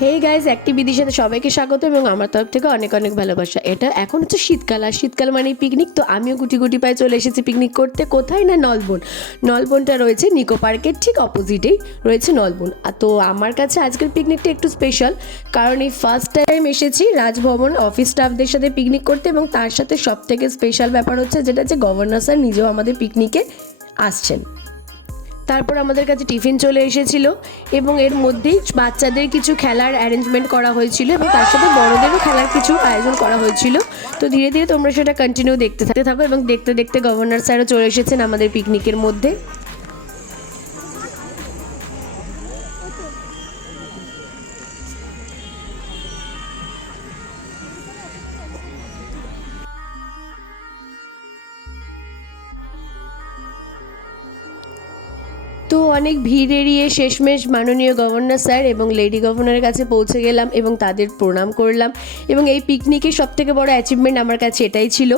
Hey guys, অ্যাক্টিভিটির সাথে সবাইকে স্বাগত এবং আমার তরফ থেকে অনেক অনেক ভালোবাসা। এটা এখন হচ্ছে শীতকাল, আর শীতকাল মানেই পিকনিক। তো আমিও গুটি গুটি পায়ে চলে এসেছি পিকনিক করতে। কোথায় না, নলবন। নলবনটা রয়েছে নিকো পার্কের ঠিক অপোজিটেই রয়েছে নলবন। আর তো আমার কাছে আজকের পিকনিকটা একটু স্পেশাল, কারণ এই ফার্স্ট টাইম এসেছি রাজভবন অফিস স্টাফদের সাথে পিকনিক করতে, এবং তার সাথে সব থেকে স্পেশাল ব্যাপার হচ্ছে যেটা হচ্ছে গভর্নর স্যার নিজেও আমাদের পিকনিকে আসছেন। তারপর আমাদের কাছে টিফিন চলে এসেছিল এবং এর মধ্যেই বাচ্চাদের কিছু খেলার অ্যারেঞ্জমেন্ট করা হয়েছিল এবং তার সাথে বড়দেরও খেলার কিছু আয়োজন করা হয়েছিল। তো ধীরে ধীরে তোমরা সেটা কন্টিনিউ দেখতে থাকো এবং দেখতে দেখতে গভর্নর স্যারও চলে এসেছেন আমাদের পিকনিকের মধ্যে। তো অনেক ভিড় এড়িয়ে শেষমেশ মাননীয় গভর্নর স্যার এবং লেডি গভর্নরের কাছে পৌঁছে গেলাম এবং তাদের প্রণাম করলাম। এবং এই পিকনিকের সবথেকে বড় অ্যাচিভমেন্ট আমার কাছে এটাই ছিল।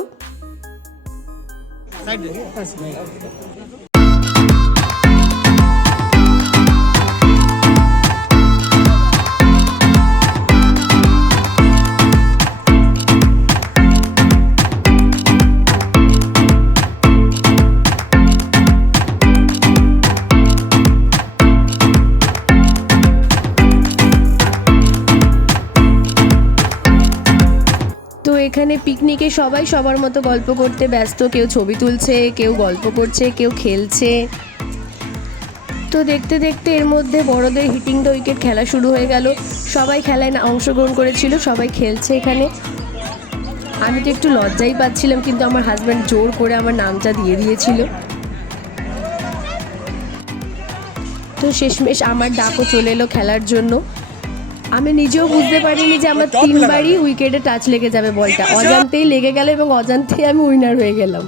তো এখানে পিকনিকে সবাই সবার মতো গল্প করতে ব্যস্ত, কেউ ছবি তুলছে, কেউ গল্প করছে, কেউ খেলছে। তো দেখতে দেখতে এর মধ্যে বড়দের হিটিং দ্য উইকেট খেলা শুরু হয়ে গেল। সবাই খেলায় অংশগ্রহণ করেছিল, সবাই খেলছে এখানে। আমি তো একটু লজ্জাই পাচ্ছিলাম, কিন্তু আমার হাজব্যান্ড জোর করে আমার নামটা দিয়ে দিয়েছিল। তো শেষমেশ আমার ডাকও চলে এলো খেলার জন্য। আমি নিজেও বুঝতে পারিনি যে আমার 3বারই উইকেটে টাচ লেগে যাবে বলটা। অজান্তেই লেগে গেল এবং অজান্তেই আমি উইনার হয়ে গেলাম।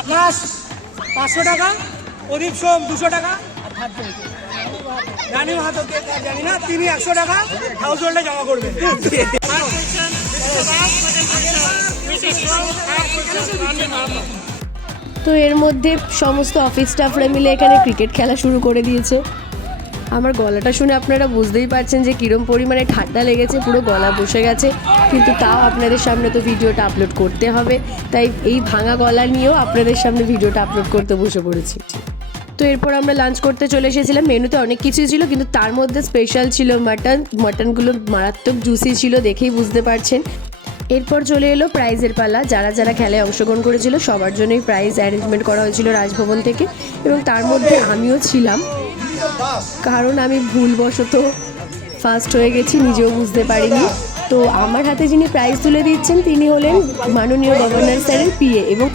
আকাশ 500 টাকা, প্রদীপ সোম 200 টাকা, রানী মাহাতোকে জানি না, তিনি 100 টাকা হাউস হোল্ডে জমা করবেন। তো এর মধ্যে সমস্ত অফিস স্টাফরা মিলে এখানে ক্রিকেট খেলা শুরু করে দিয়েছে। আমার গলাটা শুনে আপনারা বুঝতেই পারছেন যে কীরম পরিমাণে ঠান্ডা লেগেছে, পুরো গলা বসে গেছে। কিন্তু তাও আপনাদের সামনে তো ভিডিওটা আপলোড করতে হবে, তাই এই ভাঙা গলা নিয়েও আপনাদের সামনে ভিডিওটা আপলোড করতে বসে পড়েছি। তো এরপর আমরা লাঞ্চ করতে চলে এসেছিলাম। মেনুতে অনেক কিছুই ছিল, কিন্তু তার মধ্যে স্পেশাল ছিল মাটনগুলো মারাত্মক জুসি ছিল, দেখেই বুঝতে পারছেন। এরপর চলে এলো প্রাইজের পালা। যারা যারা খেলায় অংশগ্রহণ করেছিল সবার জন্যই প্রাইজ অ্যারেঞ্জমেন্ট করা হয়েছিল রাজভবন থেকে, এবং তার মধ্যে আমিও ছিলাম, কারণ আমি ভুলবশত ফার্স্ট হয়ে গেছি, নিজেও বুঝতে পারিনি। তো আমার হাতে যিনি প্রাইজ তুলে দিচ্ছেন তিনি হলেন মাননীয় গভর্নর স্যারের পিএ, এবং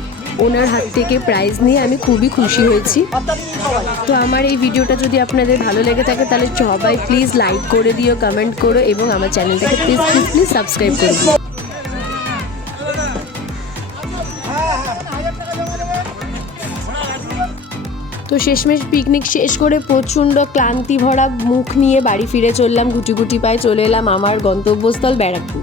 ওনার হাত থেকে প্রাইজ নিয়ে আমি খুবই খুশি হয়েছি। তো আমার এই ভিডিওটা যদি আপনাদের ভালো লেগে থাকে তাহলে সবাই প্লিজ লাইক করে দিও, কমেন্ট করো এবং আমার চ্যানেলটাকে প্লিজ প্লিজ প্লিজ সাবস্ক্রাইব করে দিও। তো শেষমেশ পিকনিক শেষ করে প্রচণ্ড ক্লান্তি ভরা মুখ নিয়ে বাড়ি ফিরে চললাম। গুটি গুটি পায়ে চলে এলাম আমার গন্তব্যস্থল ব্যারাকপুর।